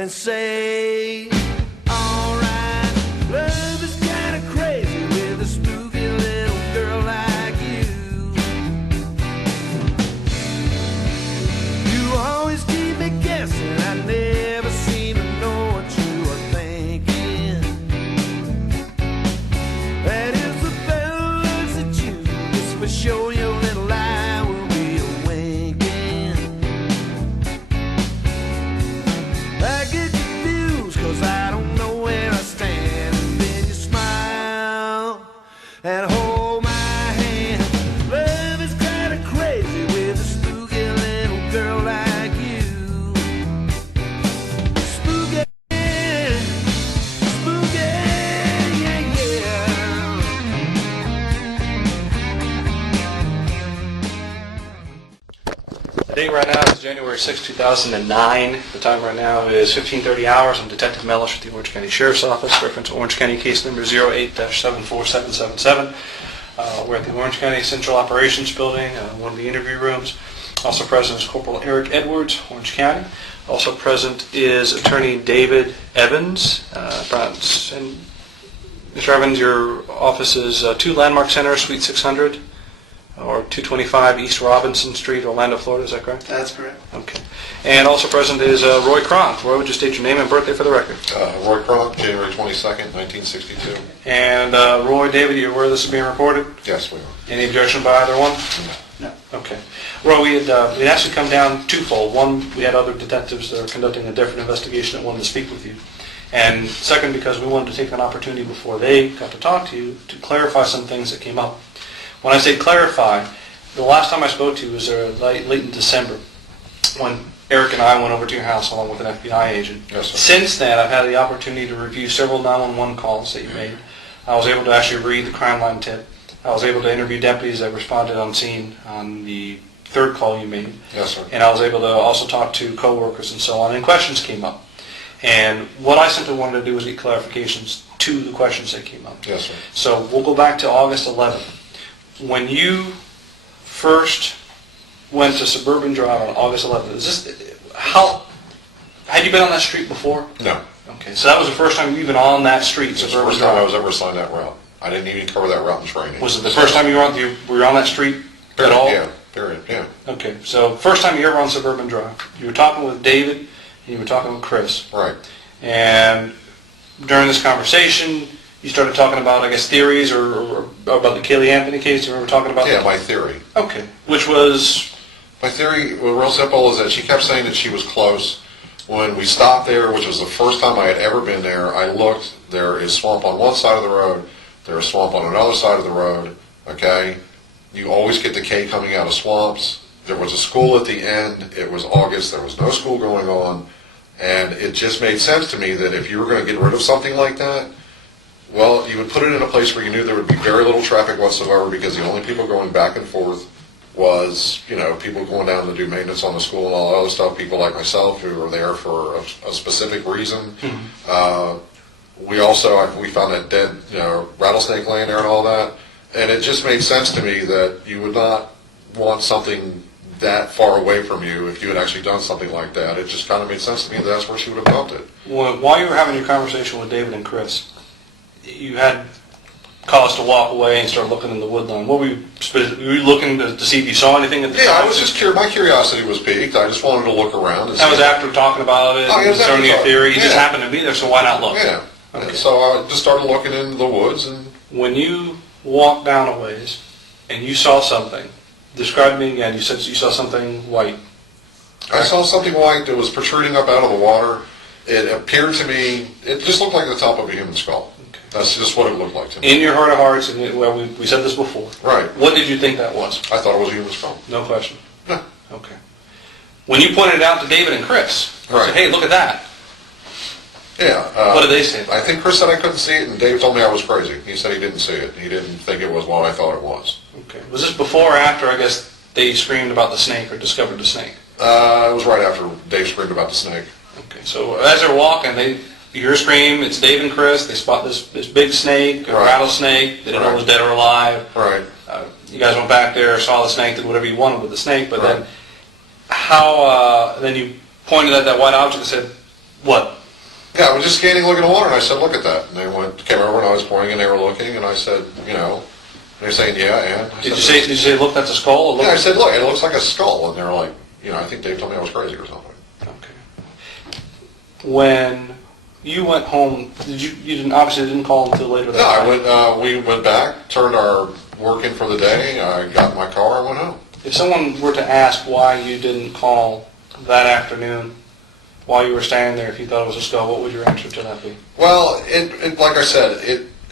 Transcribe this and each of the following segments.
And say, alright, love is kinda crazy with a spooky little girl like you. You always keep me guessing, I never seem to know what you are thinking. And if the fella looks at you, just for sure your little eye will be a winking. I get confused cause I don't know where I stand. And then you smile and hold my hand. Love is kinda crazy with a spooky little girl like you. Spooky, spooky, yeah, yeah. The date right now is January 6, 2009. The time right now is 15:30 hours. I'm Detective Mellish with the Orange County Sheriff's Office. Reference Orange County case number 08-74777. We're at the Orange County Central Operations Building, one of the interview rooms. Also present is Corporal Eric Edwards, Orange County. Also present is Attorney David Evans. And Mr. Evans, your office is 2 Landmark Center, Suite 600. Or 225 East Robinson Street, Orlando, Florida. Is that correct? That's correct. Okay. And also present is Roy Kronk. Roy, would you state your name and birthday for the record? Roy Kronk, January 22nd, 1962. And Roy, David, are you aware this is being recorded? Yes, we are. Any objection by either one? No. Okay. Roy, we had actually come down twofold. One, we had other detectives that are conducting a different investigation that wanted to speak with you. And second, because we wanted to take an opportunity before they got to talk to you to clarify some things that came up. When I say clarify, the last time I spoke to you was late in December when Eric and I went over to your house along with an FBI agent. Yes, sir. Since then, I've had the opportunity to review several 911 calls that you made. I was able to actually read the crime line tip. I was able to interview deputies that responded on scene on the third call you made. Yes, sir. And I was able to also talk to coworkers and so on, and questions came up. And what I simply wanted to do was get clarifications to the questions that came up. Yes, sir. So we'll go back to August 11th. When you first went to Suburban Drive on August 11th, had you been on that street before? No. Okay, so that was the first time you were even on that street, It's the Suburban first time I Drive. was ever assigned that route. I didn't even cover that route in training. Was it the first time you were on that street at all? Yeah, period, yeah. Okay, so first time you ever on Suburban Drive. You were talking with David and you were talking with Chris. Right. And during this conversation, you started talking about, I guess, theories or about the Caylee Anthony case. You remember talking about Yeah, that? my theory. Okay, which was? My theory, well, real simple, is that she kept saying that she was close. When we stopped there, which was the first time I had ever been there, I looked. There is swamp on one side of the road. There is swamp on another side of the road. Okay? You always get decay coming out of swamps. There was a school at the end. It was August. There was no school going on. And it just made sense to me that if you were going to get rid of something like that, well, you would put it in a place where you knew there would be very little traffic whatsoever, because the only people going back and forth was, people going down to do maintenance on the school and all that other stuff, people like myself who were there for a specific reason. Mm-hmm. We found that dead, rattlesnake laying there and all that, and it just made sense to me that you would not want something that far away from you if you had actually done something like that. It just kind of made sense to me that that's where she would have dumped it. Well, while you were having your conversation with David and Chris, you had cause to walk away and start looking in the woodline. What were you looking to see if you saw anything at the time? Yeah, I was just curious. My curiosity was piqued. I just wanted to look around. That was after talking about it, concerning your theory. You just happened to be there, so why not look? Yeah. Okay. And so I just started looking in the woods. And when you walked down a ways and you saw something, describe to me again. You said you saw something white. I saw something white that was protruding up out of the water. It appeared to me, it just looked like the top of a human skull. Okay. That's just what it looked like to me. In your heart of hearts, and we said this before. Right. What did you think that was? I thought it was a human skull. No question. No. Okay. When you pointed it out to David and Chris, Right. said, hey, look at that. Yeah. What did they say? I think Chris said I couldn't see it, and Dave told me I was crazy. He said he didn't see it. He didn't think it was what I thought it was. Okay. Was this before or after, I guess, they screamed about the snake or discovered the snake? It was right after Dave screamed about the snake. Okay. So as they're walking, you hear a scream. It's Dave and Chris. They spot this big snake, a Right. rattlesnake. They didn't know it was dead or alive. Right. You guys went back there, saw the snake, did whatever you wanted with the snake, but Right. then then you pointed at that white object and said, what? Yeah, I was just scanning, looking at the water, and I said, look at that. And they came over, and I was pointing, and they were looking, and I said, and they're saying, yeah, and? Did you say, look, that's a skull? Or look, Yeah, I said, look, it looks like a skull. And they were like, I think Dave told me I was crazy or something. Okay. When you went home, you didn't call until later that No, night? we went back, turned our work in for the day, I got in my car, and went home. If someone were to ask why you didn't call that afternoon while you were standing there, if you thought it was a skull, what would your answer to that be? Well, it like I said,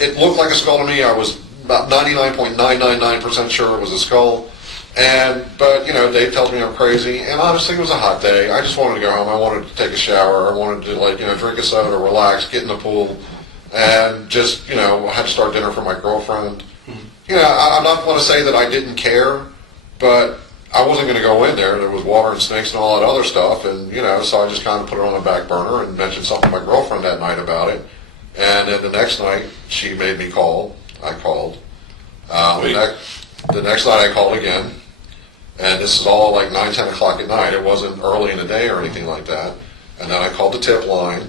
it looked like a skull to me. I was about 99.999% sure it was a skull. But Dave tells me I'm crazy, and honestly, it was a hot day. I just wanted to go home. I wanted to take a shower. I wanted to drink a soda, relax, get in the pool, and just I had to start dinner for my girlfriend. I'm not going to say that I didn't care, but I wasn't going to go in there. There was water and snakes and all that other stuff, and so I just kind of put it on the back burner and mentioned something to my girlfriend that night about it. And then the next night, she made me call. I called. The next night, I called again. And this is all like 9, 10 o'clock at night. It wasn't early in the day or anything like that. And then I called the tip line.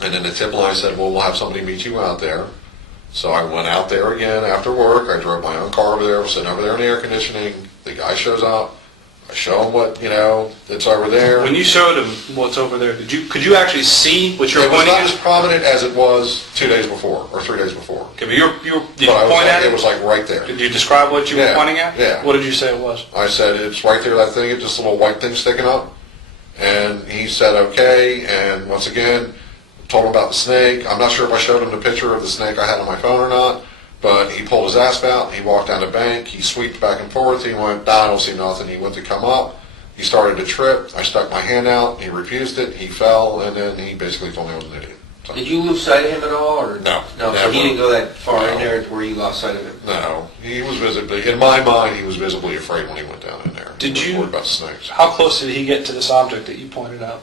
And then the tip line said, well, we'll have somebody meet you out there. So I went out there again after work. I drove my own car over there. I was sitting over there in the air conditioning. The guy shows up. I show him what, it's over there. When you showed him what's over there, could you actually see what you're It was pointing not at? as prominent as it was 2 days before or 3 days before. Okay, but did you But point at it was like right there. Did you describe what you were Yeah, pointing at? yeah. What did you say it was? I said, it's right there, that thing, it's just a little white thing sticking up. And he said, okay, and once again, told him about the snake. I'm not sure if I showed him the picture of the snake I had on my phone or not, but he pulled his asp out, he walked down the bank, he sweeped back and forth, he went, I don't see nothing. He went to come up, he started to trip, I stuck my hand out, he refused it, he fell, and then he basically told me I was an idiot. So, Did you lose sight of him at all, or No, No, so never. he didn't go that far in No. there to where you lost sight of him. no, he was visibly, in my mind, he was visibly afraid when he went down in there. Did He was you- worried about the snakes. How close did he get to this object that you pointed out?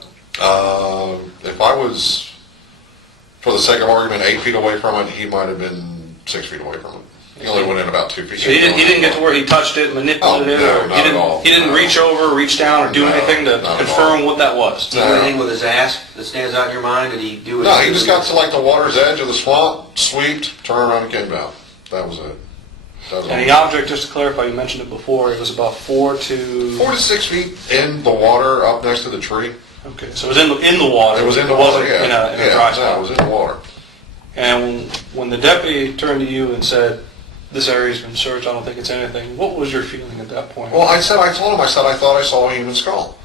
If I was, for the sake of argument, 8 feet away from it, he might have been 6 feet away from it. He only went in about 2 feet. So he didn't get to where he touched it, manipulated it, no, or not at all. he didn't No. reach over, reach down, or do No, anything to not at confirm what that was. Did he do anything with his ass that stands out in your mind? Did he do it? No, he just got to like the water's edge of the swamp, sweeped, turned around and came down. That was it. That was And the all. object, just to clarify, you mentioned it before, it was about 4 to... 4 to 6 feet in the water up next to the tree. Okay, so it was in the water. It was in the wasn't water, yeah. in a Yeah, dry no, spot. it was in the water. And when the deputy turned to you and said, this area's been searched, I don't think it's anything, what was your feeling at that point? Well, I told him, I thought I saw a human skull.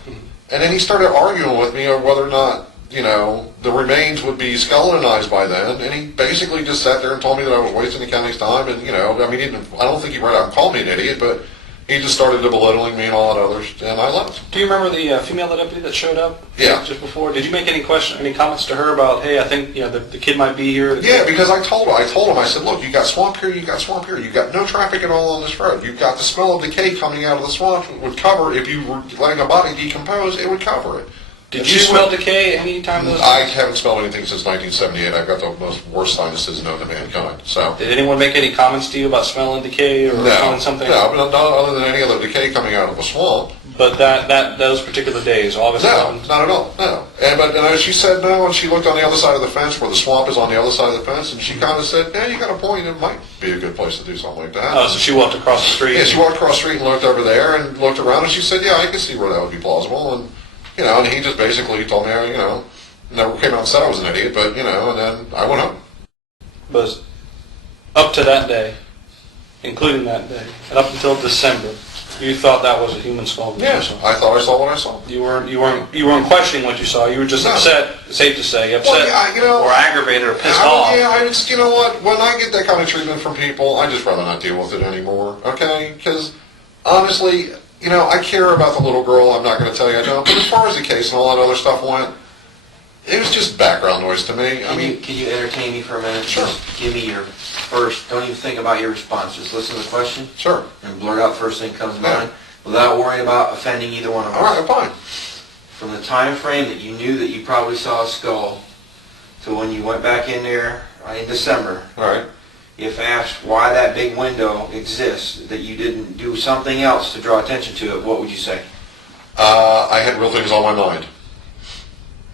And then he started arguing with me on whether or not, the remains would be skeletonized by then. And he basically just sat there and told me that I was wasting the county's time. And, I don't think he ran out and called me an idiot, but he just started belittling me and all that others, and I left. Do you remember the female deputy that showed up? Yeah. Just before? Did you make any comments to her about, hey, I think the kid might be here? Yeah, because I told him, I said, look, you got swamp here, you got swamp here, you got no traffic at all on this road. You've got the smell of decay coming out of the swamp. It would cover, if you were letting a body decompose, it would cover it. Did And you she smell went- decay any time those I haven't smelled anything since 1978. I've got the most worst sinuses known to mankind. So Did anyone make any comments to you about smelling decay or smelling something? No, but not other than any other decay coming out of a swamp. But those particular days, August No, 11th? not at all. No. And she said no, and she looked on the other side of the fence where the swamp is on the other side of the fence, and she kind of said, yeah, you got a point. It might be a good place to do something like that. Oh, so she walked across the street? Yeah, she walked across the street and looked over there and looked around, and she said, yeah, I can see where that would be plausible. And, and he just basically told me, never came out and said I was an idiot, but, and then I went home. But up to that day, including that day, and up until December, You thought that was a human skull? Yes, I thought I saw what I saw. You weren't questioning what you saw. You were just No. upset. Safe to say, upset, Well, yeah, you know, or aggravated, or pissed I off. mean, yeah, I just, you know what? When I get that kind of treatment from people, I just rather not deal with it anymore. Okay? Because honestly, you know, I care about the little girl. I'm not going to tell you I don't. But as far as the case and all that other stuff went, it was just background noise to me. I mean, Can you entertain me for a minute? Sure. Just give me your first, don't even think about your response, just listen to the question sure. and blurt out the first thing that comes to Yeah. mind without worrying about offending either one of us. All right, fine. From the time frame that you knew that you probably saw a skull to when you went back in there in December, All right. if asked why that big window exists, that you didn't do something else to draw attention to it, what would you say? I had real things on my mind.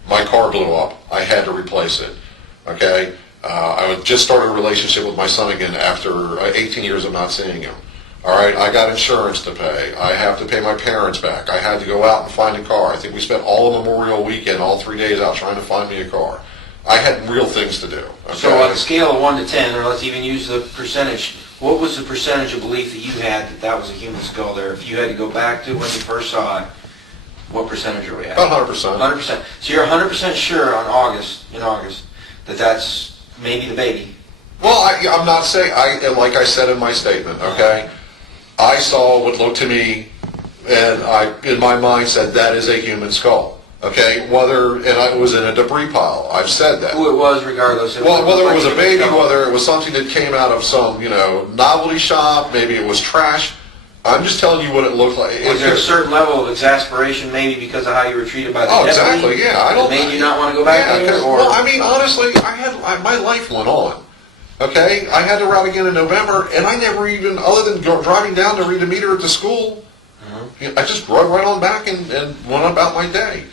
My car blew up. I had to replace it. Okay? I had just started a relationship with my son again after 18 years of not seeing him. All right? I got insurance to pay. I have to pay my parents back. I had to go out and find a car. I think we spent all of Memorial Weekend, all 3 days out trying to find me a car. I had real things to do. Okay? So on a scale of 1 to 10, or let's even use the percentage, what was the percentage of belief that you had that that was a human skull there? If you had to go back to when you first saw it, what percentage are we at? About 100%. 100%. So you're 100% sure in August, that that's maybe the baby. Well, I'm not saying, like I said in my statement, okay? I saw what looked to me, and I, in my mind, said that is a human skull. Okay? It was in a debris pile. I've said that. Who it was, regardless. Well, whether it was a baby, skull. whether it was something that came out of some, novelty shop, maybe it was trash. I'm just telling you what it looked like. Was there a certain level of exasperation, maybe because of how you were treated by the Oh, deputy? exactly. Yeah, I don't. That made you not want to go back Yeah, there, 'cause- or well, I mean, honestly, my life went on. Okay, I had to route again in November, and I never even, other than driving down to read a meter at the school, I just drove right on back and went about my day.